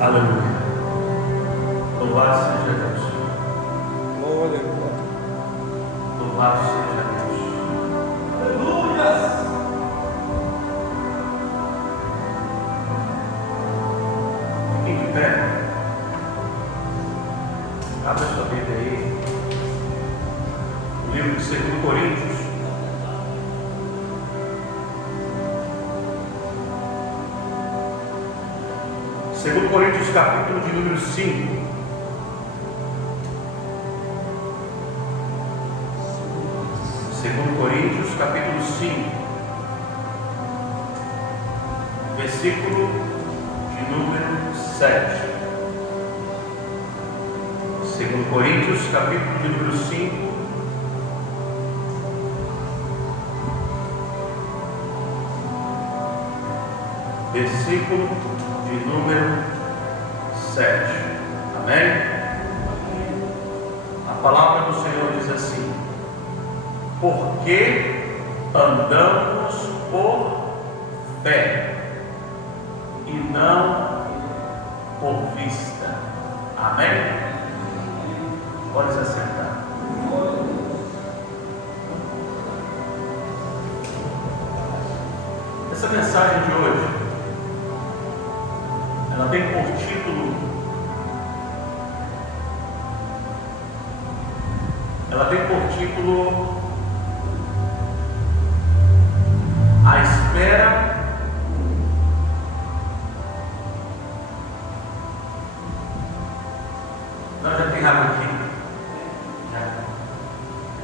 Aleluia. Louvado seja Deus. Glória, glória. Louvado seja Deus. Aleluia. Fiquem de pé. Abra sua Bíblia aí. O livro de 2 Coríntios. Segundo Coríntios, capítulo de número 5. Segundo Coríntios, capítulo 5, versículo de número 7. Segundo Coríntios, capítulo de número 5, versículo de número 7. Amém? A palavra do Senhor diz assim: porque andamos por fé e não por vista. Amém? Pode se assentar. Essa mensagem de hoje, ela tem por título, A Espera Nós já tem água aqui.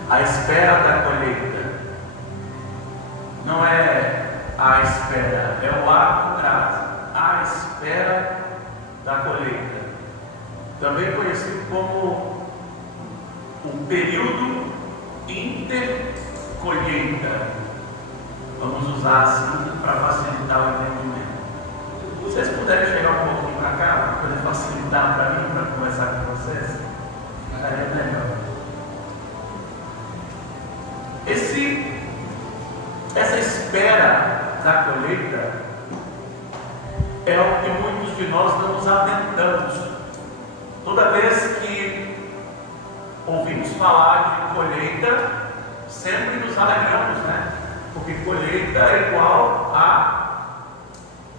A espera da colheita. Não é a espera, é o ato grave. A espera da colheita. Também conhecido como o período intercolheita. Vamos usar assim para facilitar o entendimento. Se vocês puderem chegar um pouquinho para cá, para poder facilitar para mim, para conversar com vocês, ficaria melhor. Essa espera da colheita é o que muitos de nós não nos atentamos. Toda vez que ouvimos falar de colheita, sempre nos alegramos, né? Porque colheita é igual a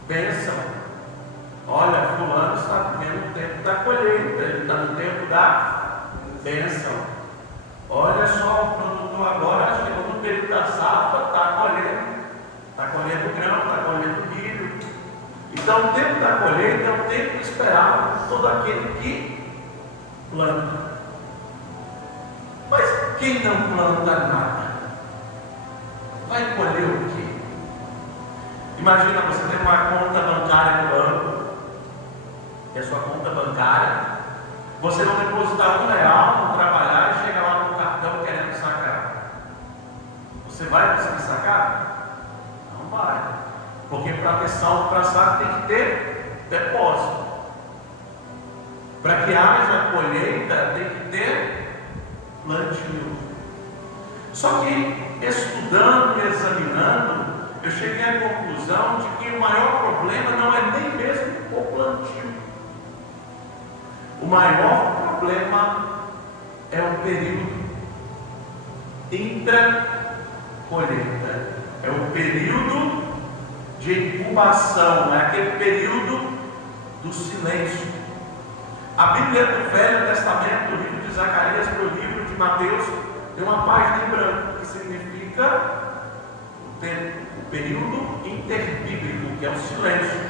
bênção. Olha, fulano está vivendo o tempo da colheita, ele está no tempo da bênção. Olha só, o produtor agora chegou no período da safra, está colhendo grão, está colhendo milho. Então o tempo da colheita é o tempo esperado por todo aquele que planta. Mas quem não planta nada, vai colher o quê? Imagina você ter uma conta bancária no banco, que é a sua conta bancária, você não depositar R$1, não trabalhar e chega lá no cartão querendo sacar. Você vai conseguir sacar? Não vai. Porque para ter saldo para sacar tem que ter depósito. Para que haja colheita tem que ter plantio. Só que estudando e examinando, eu cheguei à conclusão de que o maior problema não é nem mesmo o plantio. O maior problema é o período intracolheita. É o período de incubação, é aquele período do silêncio. A Bíblia do Velho Testamento, o livro de Zacarias para o livro de Mateus, tem uma página em branco que significa o período interbíblico, que é o silêncio.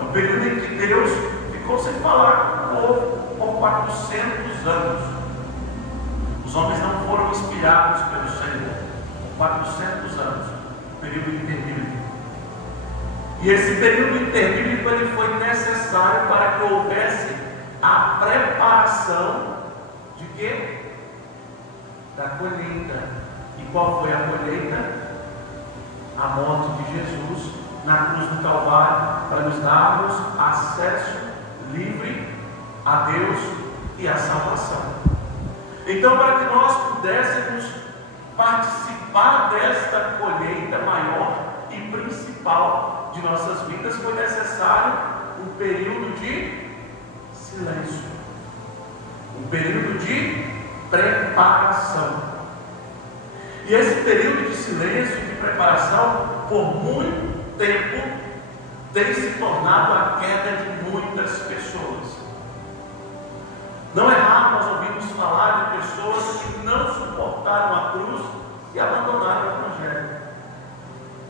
É o período em que Deus ficou sem falar com o povo por 400 anos. Os homens não foram inspirados pelo Senhor por 400 anos. Período interbíblico. E esse período interbíblico ele foi necessário para que houvesse a preparação de quê? Da colheita. E qual foi a colheita? A morte de Jesus na cruz do Calvário, para nos darmos acesso livre a Deus e a salvação. Então, para que nós pudéssemos participar colheita maior e principal de nossas vidas, foi necessário um período de silêncio, um período de preparação. E esse período de silêncio, de preparação, por muito tempo, tem se tornado a queda de muitas pessoas. Não é raro nós ouvirmos falar de pessoas que não suportaram a cruz e abandonaram o Evangelho.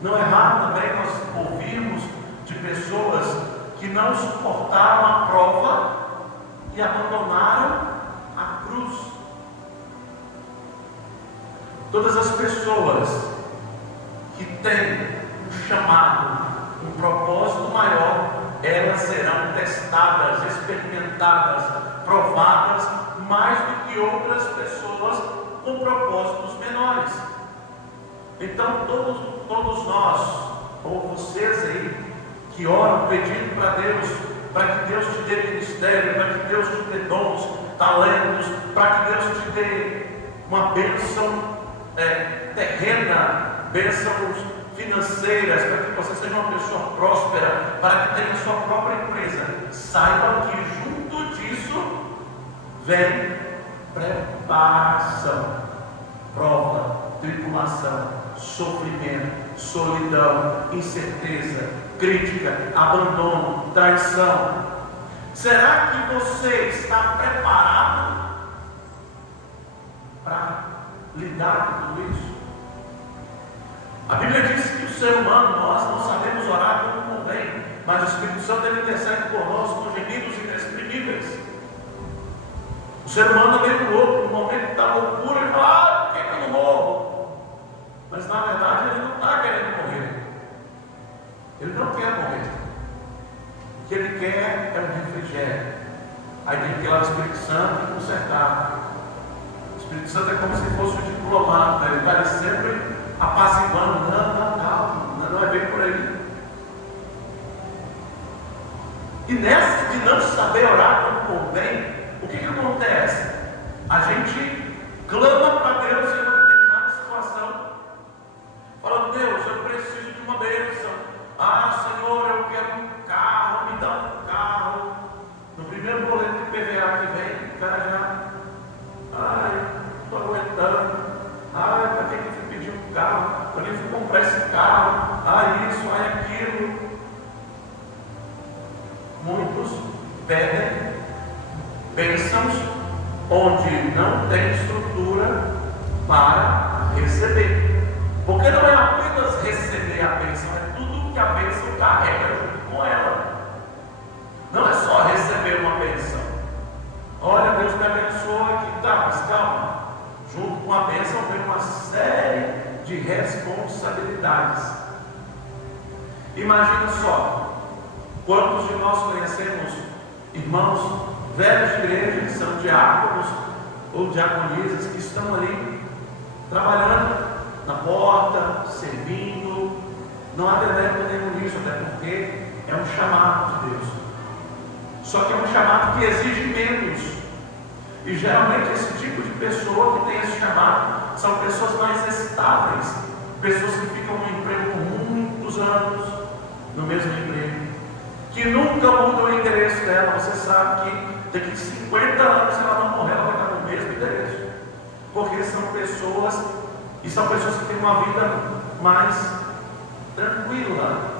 Não é raro também nós ouvirmos de pessoas que não suportaram a prova e abandonaram a cruz. Todas as pessoas que têm um chamado, um propósito maior, elas serão testadas, experimentadas, provadas mais do que outras pessoas com propósitos menores. Então todos nós, ou vocês aí, que oram pedindo para que Deus te dê ministério, para que Deus te dê dons, talentos, para que Deus te dê uma bênção terrena, bênçãos financeiras, para que você seja uma pessoa próspera, para que tenha sua própria empresa. Saibam que junto disso vem preparação, prova, tribulação, sofrimento, solidão, incerteza, crítica, abandono, traição. Será que você está preparado para lidar com tudo isso? A Bíblia diz que o ser humano, nós não sabemos orar como convém, mas o Espírito Santo ele intercede por nós com gemidos inexprimíveis. O ser humano é meio louco, no momento da loucura, ele fala: por que eu não morro? Mas na verdade ele não está querendo morrer. Ele não quer morrer. O que ele quer é um refrigério. Aí tem que ir lá no Espírito Santo e consertar. O Espírito Santo é como se fosse um diplomata, ele está ali sempre apaziguando. Não, calma, não é bem por aí. E nessa de não saber orar como convém, o que acontece? A gente clama para Deus em uma determinada situação, falando: Deus, eu preciso de uma bênção. Senhor, eu quero um carro, me dá um carro. No primeiro boleto de PVA que vem, o cara já: não estou aguentando. Para que eu fui pedir um carro? Para que eu fui comprar esse carro? Isso, aquilo. Muitos pedem bênçãos onde não tem estrutura para receber. Porque não é apenas receber a bênção, é tudo que a bênção carrega junto com ela. Não é só receber uma bênção. Olha, Deus me abençoa aqui, mas calma. Junto com a bênção vem uma série de responsabilidades. Imagina só, quantos de nós conhecemos irmãos velhos de igreja, que são diáconos ou diaconisas, que estão ali trabalhando na porta, servindo. Não há demérito nenhum nisso, até porque é um chamado de Deus. Só que é um chamado que exige menos. E geralmente esse tipo de pessoa que tem esse chamado são pessoas mais estáveis, pessoas que ficam no emprego por muitos anos, no mesmo emprego, que nunca mudam o endereço dela. Você sabe que daqui 50 anos, se ela não morrer, ela vai estar no mesmo endereço, porque são pessoas que têm uma vida mais tranquila,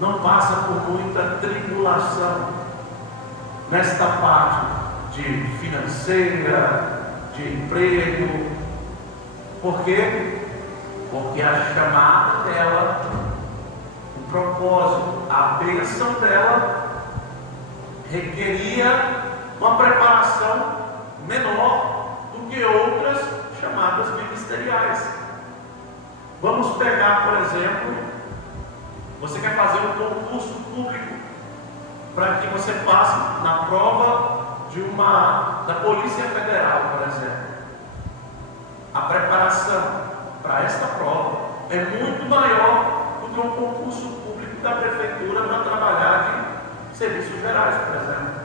não passa por muita tribulação nesta parte de financeira, de emprego. Por quê? Porque a chamada dela, o propósito, a bênção dela requeria uma preparação menor do que outras chamadas ministeriais. Vamos pegar, por exemplo, você quer fazer um concurso público para que você passe na prova da Polícia Federal, por exemplo. A preparação para esta prova é muito maior do que um concurso público da prefeitura para trabalhar de serviços gerais, por exemplo.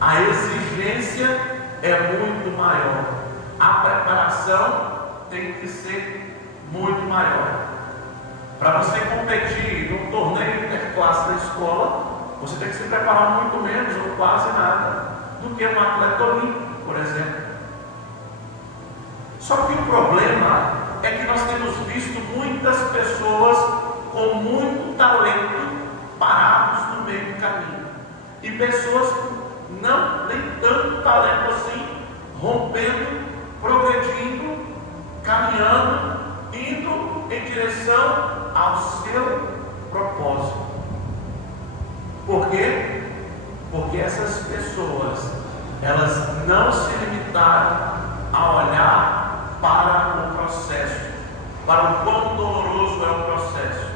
A exigência é muito maior, a preparação tem que ser muito maior. Para você competir num torneio interclasse da escola, você tem que se preparar muito menos ou quase nada do que um atleta olímpico, por exemplo. Só que o problema é que nós temos visto muitas pessoas com muito talento parados no meio do caminho, e pessoas não nem tanto talento assim, rompendo, progredindo, caminhando, indo em direção ao seu propósito. Por quê? Porque essas pessoas, elas não se limitaram a olhar para o processo, para o quão doloroso é o processo.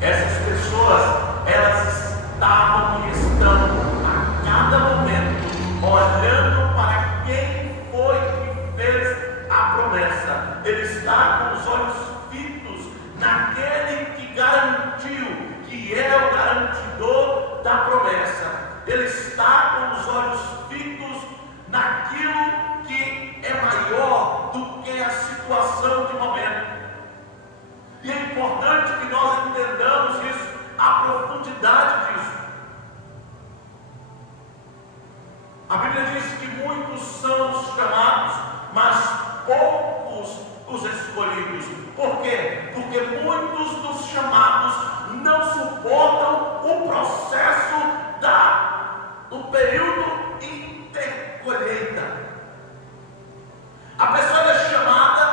Essas pessoas, elas estavam e estão a cada momento olhando para quem foi que fez a promessa. Ele está com os olhos fitos naquele que garantiu, que é o garantidor da promessa. Ele está com os olhos fitos naquilo que é maior do que a situação de momento. E é importante que nós entendamos isso, a profundidade disso. A Bíblia diz que muitos são os chamados, mas poucos os escolhidos. Por quê? Porque muitos dos chamados não suportam o processo do período intercolheita. A pessoa é chamada,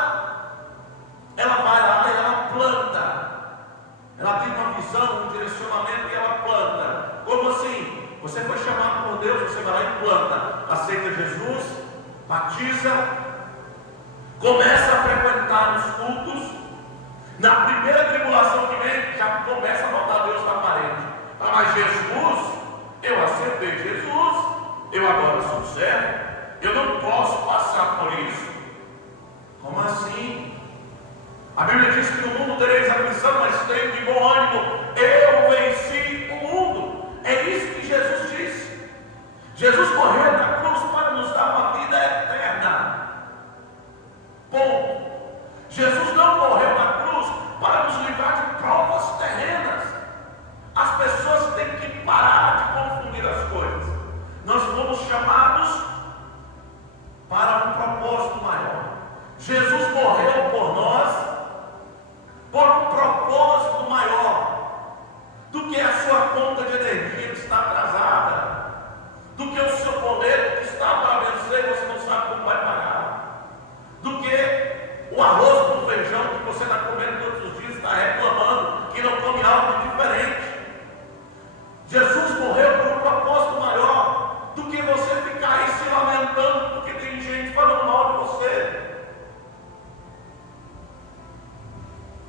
ela vai lá e ela planta. Ela tem uma visão, um direcionamento e ela planta. Como assim? Você foi chamado por Deus, você vai lá e planta. Aceita Jesus, batiza, começa a frequentar os cultos. Na primeira tribulação que vem, já começa a botar Deus na parede. Ah, mas Jesus, eu aceitei Jesus, eu agora sou servo, eu não posso passar por isso. Como assim? A Bíblia diz que no mundo tereis aflição, mas tenho de bom ânimo, eu venci o mundo. É isso que Jesus disse. Jesus morreu na cruz para nos dar uma vida eterna. Ponto. Jesus não morreu na cruz para nos livrar de provas terrenas. As pessoas têm que parar de confundir as coisas. Nós fomos chamados para um propósito maior. Jesus morreu por nós por um propósito maior do que a sua conta de energia que está atrasada, do que o seu poder que está para vencer e você não sabe como vai pagar, do que o arroz com feijão que você está comendo todos os dias, está reclamando que não come algo diferente. Jesus morreu por um propósito maior do que você ficar aí se lamentando porque tem gente falando mal de você.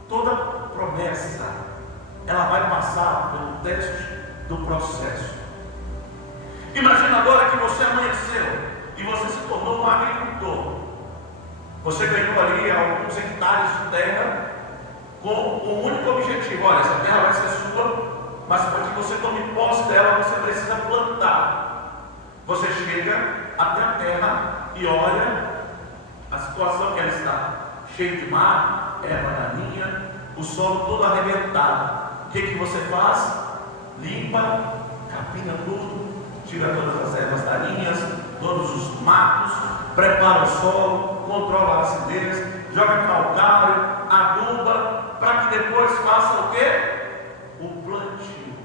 Toda promessa, ela vai passar pelo teste do processo. Imagina agora que você amanheceu e você se tornou um agricultor. Você ganhou ali alguns hectares de terra com um único objetivo. Olha, essa terra vai ser sua, mas para que você tome posse dela, você precisa plantar. Você chega até a terra e olha a situação que ela está. Cheio de mato, erva daninha, o solo todo arrebentado. O que você faz? Limpa, capina tudo, tira todas as ervas daninhas, todos os matos, prepara o solo, controla a acidez, joga calcário, aduba, para que depois faça o quê? O plantio.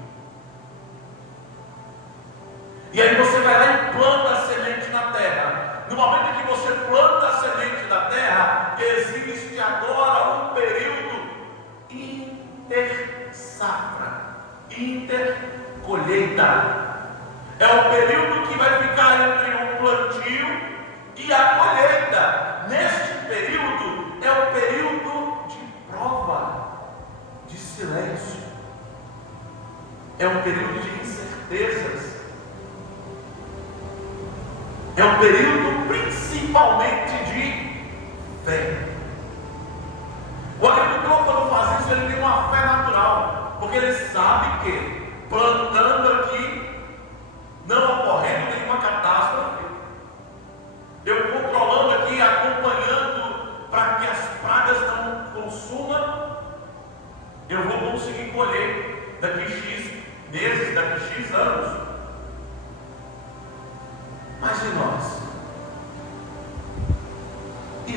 E aí você vai lá e planta a semente na terra. No momento em que você planta a semente na terra, existe agora um período intersafra, intercolheita. É o período que vai ficar entre o plantio e a colheita. Neste período é o período de prova, de silêncio. É um período de incertezas. É um período principalmente de fé. O agricultor, quando faz isso, ele tem uma fé natural, porque ele sabe que plantando aqui, não ocorrendo nenhuma catástrofe, eu controlando aqui, acompanhando para que as pragas não consumam, eu vou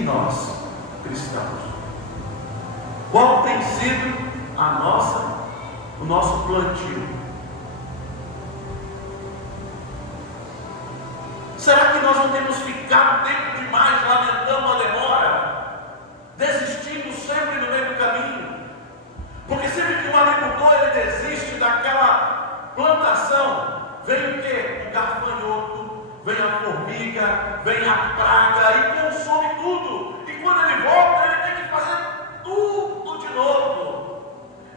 nós, cristãos, qual tem sido o nosso plantio? Será que nós não temos ficado tempo demais lamentando a demora, desistindo sempre no meio do caminho? Porque sempre que um agricultor ele desiste daquela plantação, vem o quê? O gafanhoto, vem a formiga, vem a praga e consome tudo. E quando ele volta, ele tem que fazer tudo de novo.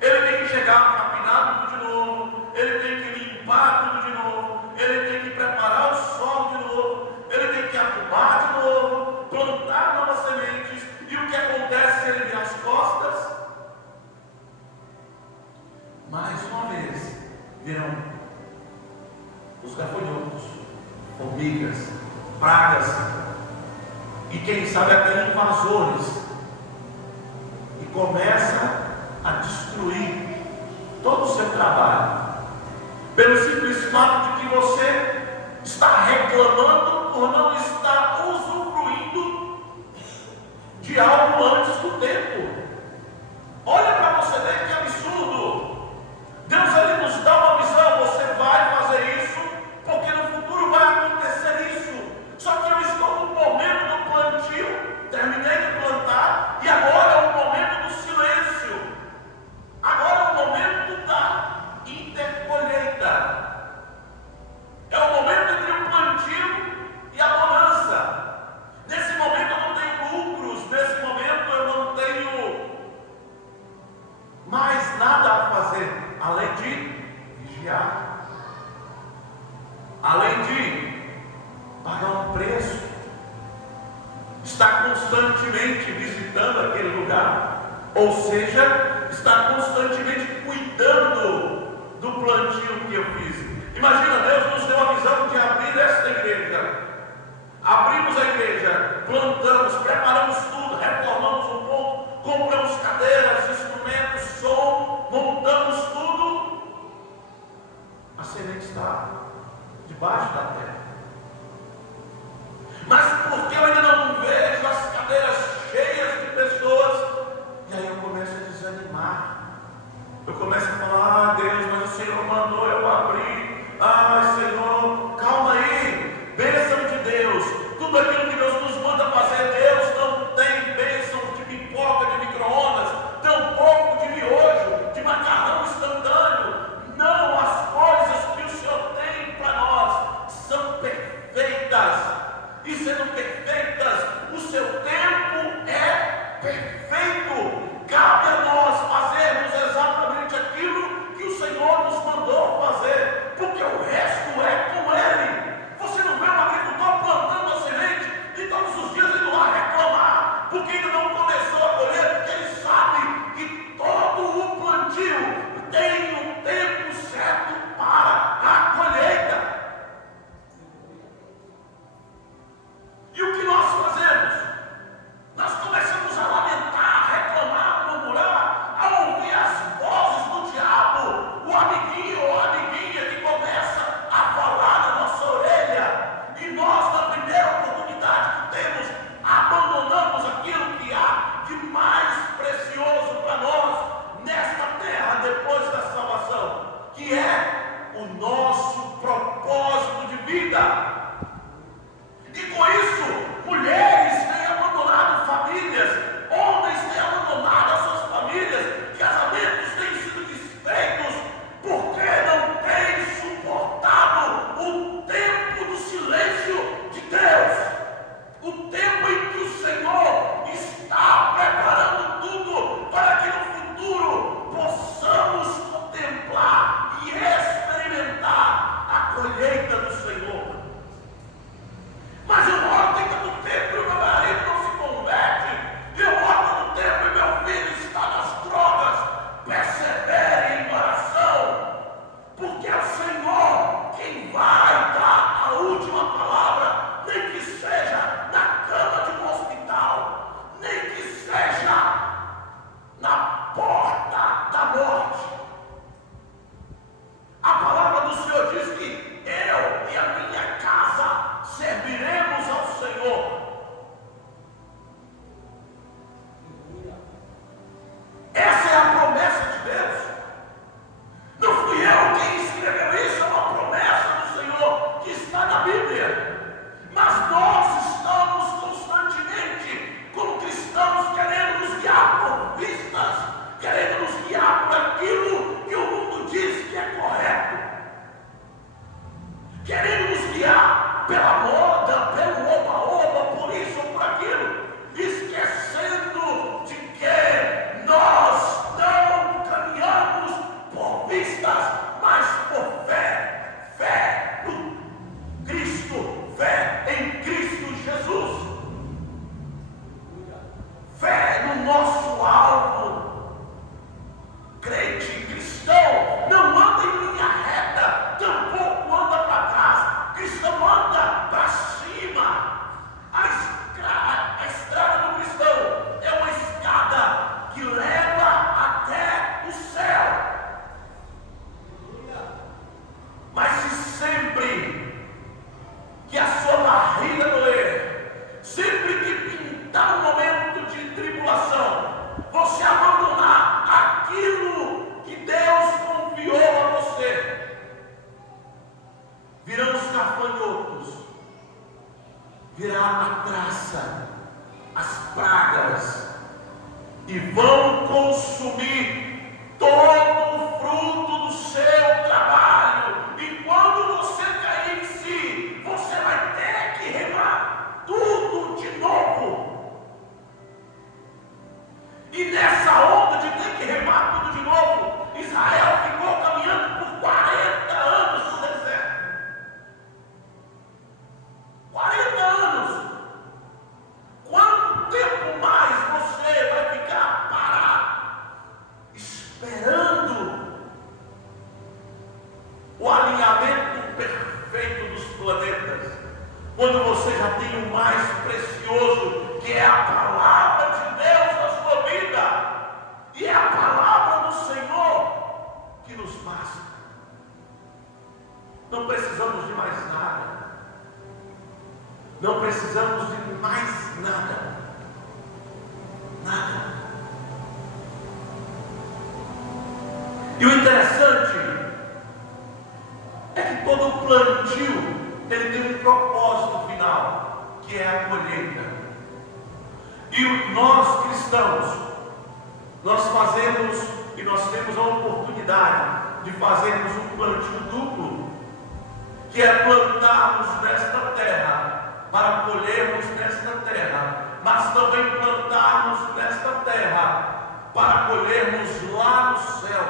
Ele tem que chegar capinado tudo de novo, ele tem que limpar tudo de novo, ele tem que preparar o solo de novo, ele tem que adubar de novo, plantar novas sementes. E o que acontece se ele virar as costas? Mais uma vez virão os gafanhotos, formigas, pragas e quem sabe até invasores, e começa a destruir todo o seu trabalho, pelo simples fato de que você está reclamando por não estar usufruindo de algo antes do tempo. Olha para você ver que absurdo. Deus ali nos dá uma visão: você vai fazer isso, porque no futuro vai acontecer isso. Só que eu estou no momento do plantio, terminei de plantar, e agora é o momento do silêncio. Agora é o momento da intercolheita. É o momento entre o plantio e a bonança. Nesse momento eu não tenho lucros, nesse momento eu não tenho mais nada a fazer, além de vigiar, além de pagar um preço, estar constantemente visitando aquele lugar, ou seja, estar constantemente cuidando do plantio que eu fiz. Imagina, Deus nos deu a visão de abrir esta igreja. Abrimos a igreja, plantamos, preparamos tudo, reformamos um ponto, compramos cadeiras, instrumentos, som, montamos tudo. A semente está debaixo da terra. Mas porque eu ainda não vejo as cadeiras cheias de pessoas, e aí eu começo a desanimar. Eu começo a falar: Deus, mas o Senhor mandou eu abrir. Senhor, calma aí, bênção de Deus. Tudo aquilo que Deus nos manda fazer, Deus não tem bênção de pipoca, de micro-ondas, tampouco de miojo, de macarrão instantâneo. Não, as coisas que o Senhor tem para nós são perfeitas. E sendo perfeitas, o seu tempo é perfeito. Cabe a nós fazermos exatamente aquilo que o Senhor nos mandou fazer. a traça, as pragas, e vão consumir todo o fruto do seu trabalho. E quando você cair em si, você vai ter que remar tudo de novo. E nessa onda de ter que remar tudo de novo, Israel ficou caminhando por 40 anos no deserto. 40 anos. Quanto tempo mais você vai ficar parado, esperando o alinhamento perfeito dos planetas, quando você já tem o mais precioso, que é a palavra de Deus na sua vida, e é a palavra do Senhor que nos basta? Não precisamos de mais nada. Não precisamos de mais nada. Nada. E o interessante é que todo plantio ele tem um propósito final, que é a colheita. E nós cristãos, nós fazemos e nós temos a oportunidade de fazermos um plantio duplo, que é plantarmos nesta terra para colhermos nesta terra, mas também plantarmos nesta terra para colhermos lá no céu.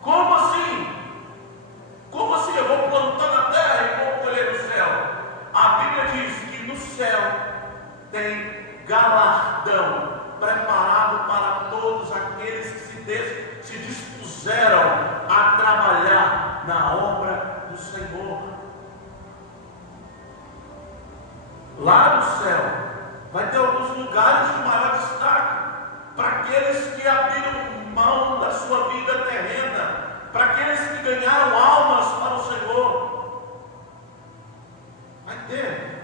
Como assim? Como assim? Eu vou plantar na terra e vou colher no céu? A Bíblia diz que no céu tem galardão preparado para todos aqueles que se dispuseram a trabalhar na obra do Senhor. Lá no céu vai ter alguns lugares de maior destaque para aqueles que abriram mão da sua vida terrena, para aqueles que ganharam almas para o Senhor. Vai ter.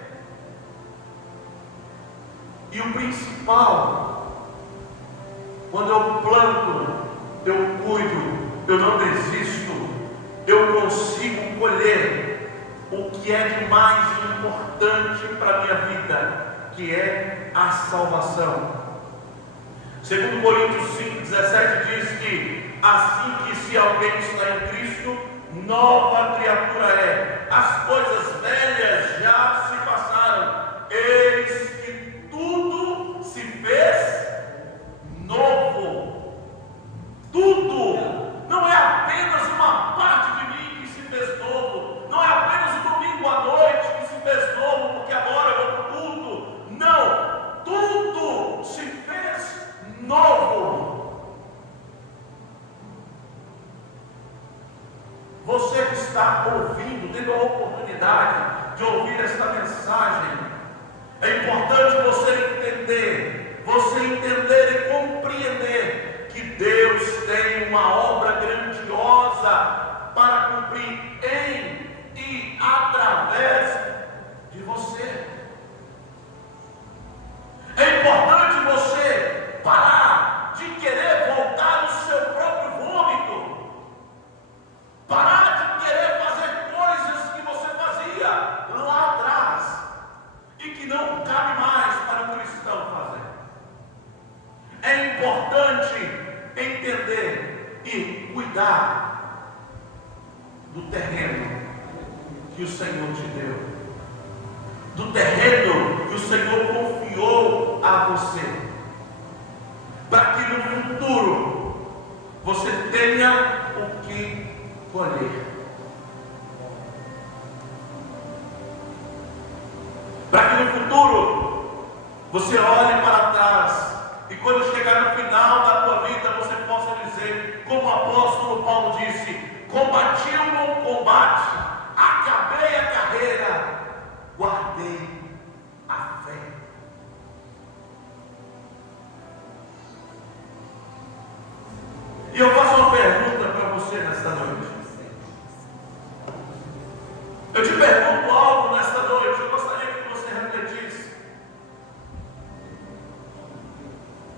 E o principal, quando eu planto, eu cuido, eu não desisto, eu consigo colher o que é de mais importante para a minha vida, que é a salvação. Segundo Coríntios 5,17 diz que assim que se alguém está em Cristo, nova criatura é. As coisas velhas já se passaram, eis que tudo se fez novo. Tudo. Não é apenas uma parte de mim que se fez novo. Não é apenas o domingo à noite que se fez novo, porque agora eu vou para o culto. Não. Tudo se fez novo. Você que está ouvindo, tendo a oportunidade de ouvir esta mensagem, é importante você entender e compreender que Deus tem uma obra grandiosa para cumprir em e através de você. É importante você parar de querer voltar no seu próprio vômito, parar de querer fazer coisas que você fazia lá atrás e que não cabe mais para o cristão fazer. É importante entender e cuidar do terreno que o Senhor te deu, do terreno que o Senhor confiou a você, para que no futuro você tenha o que colher, para que no futuro você olhe para trás e quando chegar no final da tua vida você possa dizer, como o apóstolo Paulo disse: combati o bom combate, acabei a carreira, guardei a fé. E eu faço uma pergunta para você nesta noite. Eu te pergunto algo nesta noite, eu gostaria que você refletisse.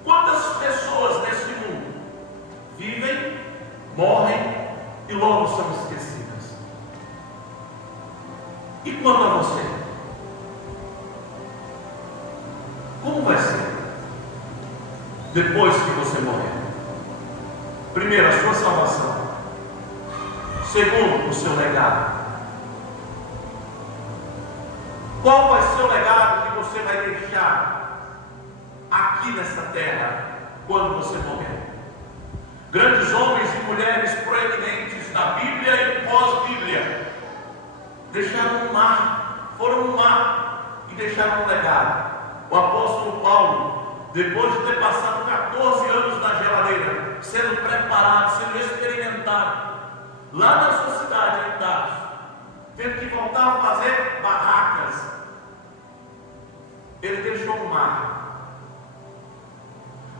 Quantas pessoas nesse mundo vivem, morrem e logo são esquecidas? E quanto a você? depois que você morrer? Primeiro, a sua salvação. Segundo, o seu legado. Qual vai ser o legado que você vai deixar aqui nessa terra quando você morrer? Grandes homens e mulheres proeminentes da Bíblia e pós-Bíblia deixaram um mar, foram no mar e deixaram um legado. O apóstolo Paulo, depois de ter passado 14 anos na geladeira, sendo preparado, sendo experimentado, lá na sua cidade, em Tarso, tendo que voltar a fazer barracas, ele deixou o mar.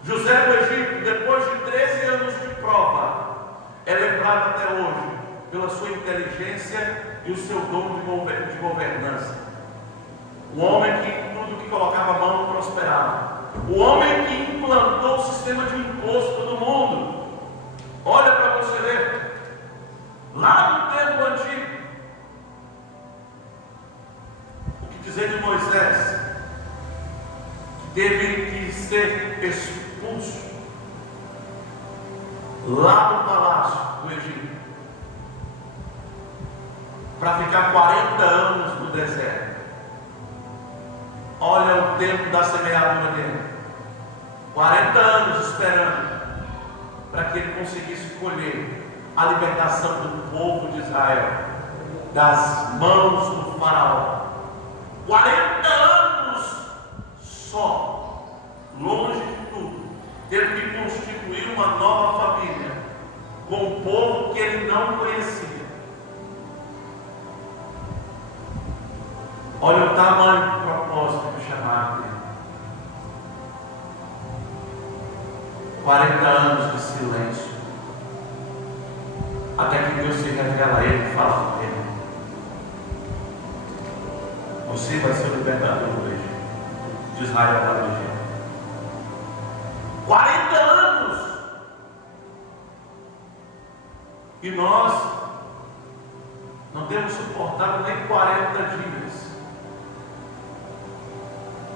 José do Egito, depois de 13 anos de prova, é lembrado até hoje pela sua inteligência e o seu dom de governança. O homem que tudo que colocava a mão prosperava. O homem que implantou o sistema de imposto do mundo. Olha para você ver. Lá no tempo antigo, o que dizer de Moisés, que teve que ser expulso lá no palácio do Egito, para ficar 40 anos no deserto. Olha o tempo da semeadura dele, 40 anos esperando para que ele conseguisse colher a libertação do povo de Israel das mãos do faraó. 40 anos só, longe de tudo, tendo que constituir uma nova família com um povo que ele não conhecia. Olha o tamanho do propósito do chamado dele. 40 anos de silêncio, até que Deus se revela a ele e fala com ele: você vai ser o libertador do Egito, de Israel para o Egito. 40 anos! E nós não temos suportado nem 40 dias.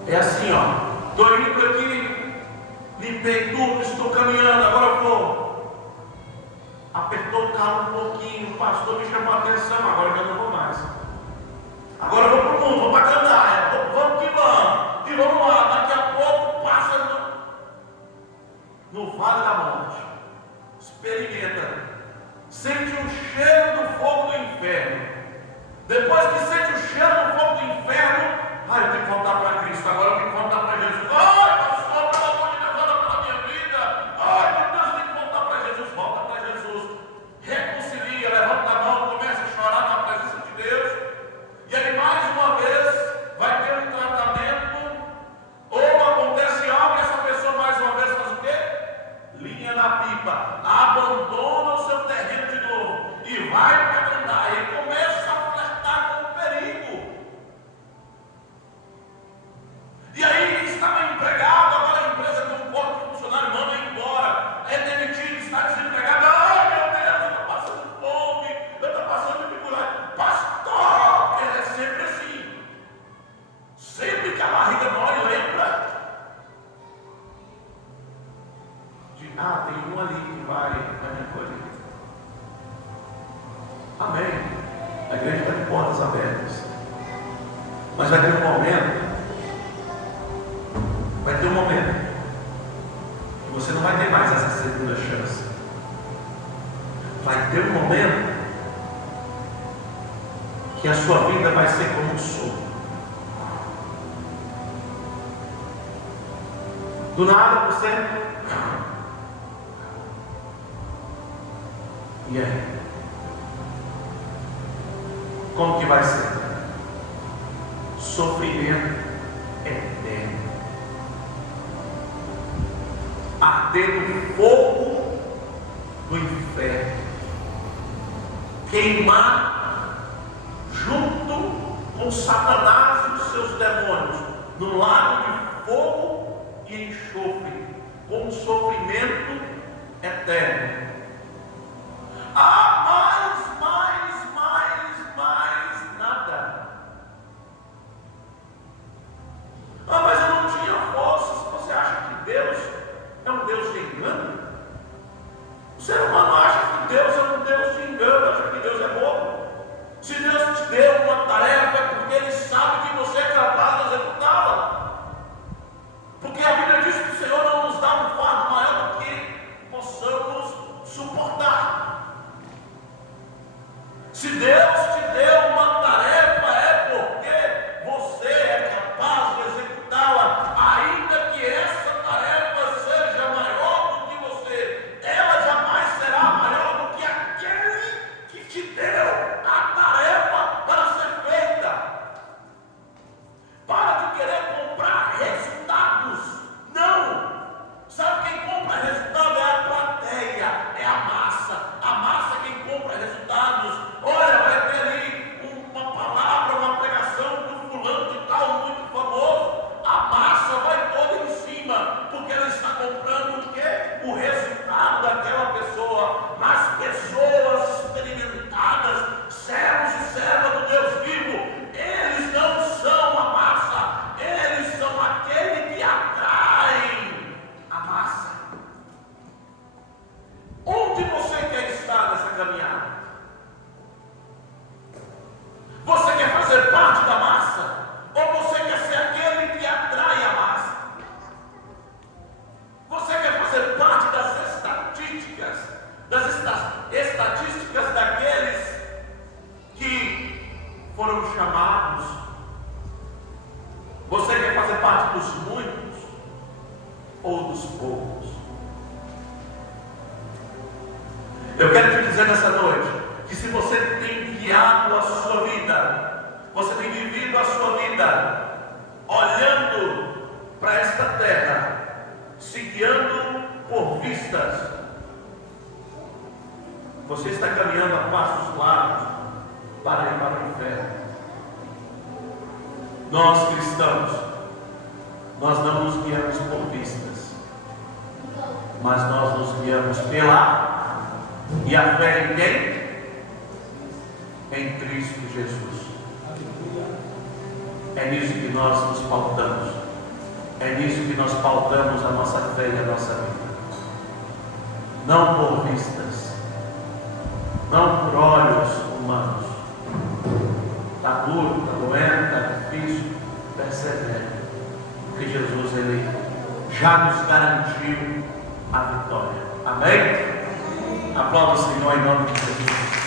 É assim, ó, estou indo aqui, limpei tudo, estou caminhando, agora eu vou. Apertou o carro um pouquinho, o pastor me chamou a atenção, agora eu não vou mais. Agora eu vou para o mundo, vou para a Candaia, vamos que vamos. E vamos lá, daqui a pouco passa no Vale da Morte. Experimenta. Sente o cheiro do fogo do inferno. Depois que sente o cheiro do fogo do inferno, eu tenho que voltar para Cristo, agora eu tenho que voltar para Jesus. Pastor, pelo amor de Deus, olha pela minha vida. Meu Deus, eu tenho que voltar para Jesus. Volta para Jesus. Reconcilia, levanta a mão, começa a chorar na presença de Deus. E aí, mais uma vez, vai ter um tratamento. Ou acontece algo e essa pessoa, mais uma vez, faz o quê? Linha na pipa. Abandona o seu terreno de novo. E vai para a Candaia. E começa a flertar com o perigo. E aí estava empregado, agora a empresa tem um corpo de funcionário, manda embora, é demitido, está desempregado. Ai meu Deus, eu estou passando fome, eu estou passando dificuldade. Pastor, é sempre assim. Sempre que a barriga dói, lembra? Tem um ali que vai me acolher. Amém. A igreja está de portas abertas. Mas vai ter um momento. Vai ter um momento que você não vai ter mais essa segunda chance. Vai ter um momento que a sua vida vai ser como um sopro. Do nada você. E aí? Como que vai ser? Sofrimento eterno. Arder no fogo do inferno, queimar junto com Satanás e os seus demônios no lago de fogo e enxofre, com sofrimento eterno. Mais nada. Mas eu não tinha forças. Você acha que Deus é um O ser humano acha que Deus é um Deus de engano, acha que Deus é bobo. Se Deus te deu uma tarefa, é porque Ele sabe que você é capaz de executá-la. Porque a Bíblia diz que o Senhor não nos dá um fardo maior do que possamos suportar. Se Deus te deu uma tarefa, é porque você é capaz de executá-la, ainda que essa tarefa seja maior do que você, ela jamais será maior do que aquele que te deu a tarefa para ser feita. Para de querer comprar resultados. Não! Sabe quem compra resultado é a plateia, é a massa. A massa quem compra resultados. Olha, vai ter ali uma palavra, uma pregação do fulano de tal, muito famoso. A massa vai toda em cima, porque ela está comprando o quê? O resultado daquela pessoa. Mas pessoas experimentadas, servos e servas do Deus vivo, eles não são a massa, eles são aquele que atraem a massa. Onde você quer estar nessa caminhada? Você quer fazer parte da massa? Ou você quer ser aquele que atrai a massa? Você quer fazer parte das estatísticas daqueles que foram chamados? Você quer fazer parte dos muitos ou dos poucos? Eu quero te dizer nessa noite que se você tem guiado a sua vida, você tem vivido a sua vida olhando para esta terra, se guiando por vistas, você está caminhando a passos largos para ir para o inferno. Nós cristãos, nós não nos guiamos por vistas, mas nós nos guiamos pela... E a fé em quem? Em Cristo Jesus. É nisso que nós nos pautamos. É nisso que nós pautamos a nossa fé e a nossa vida. Não por vistas, não por olhos humanos. Está duro, está doendo, está difícil. Persevere, porque Jesus, Ele já nos garantiu a vitória. Amém? Aplauda o Senhor em nome de Jesus.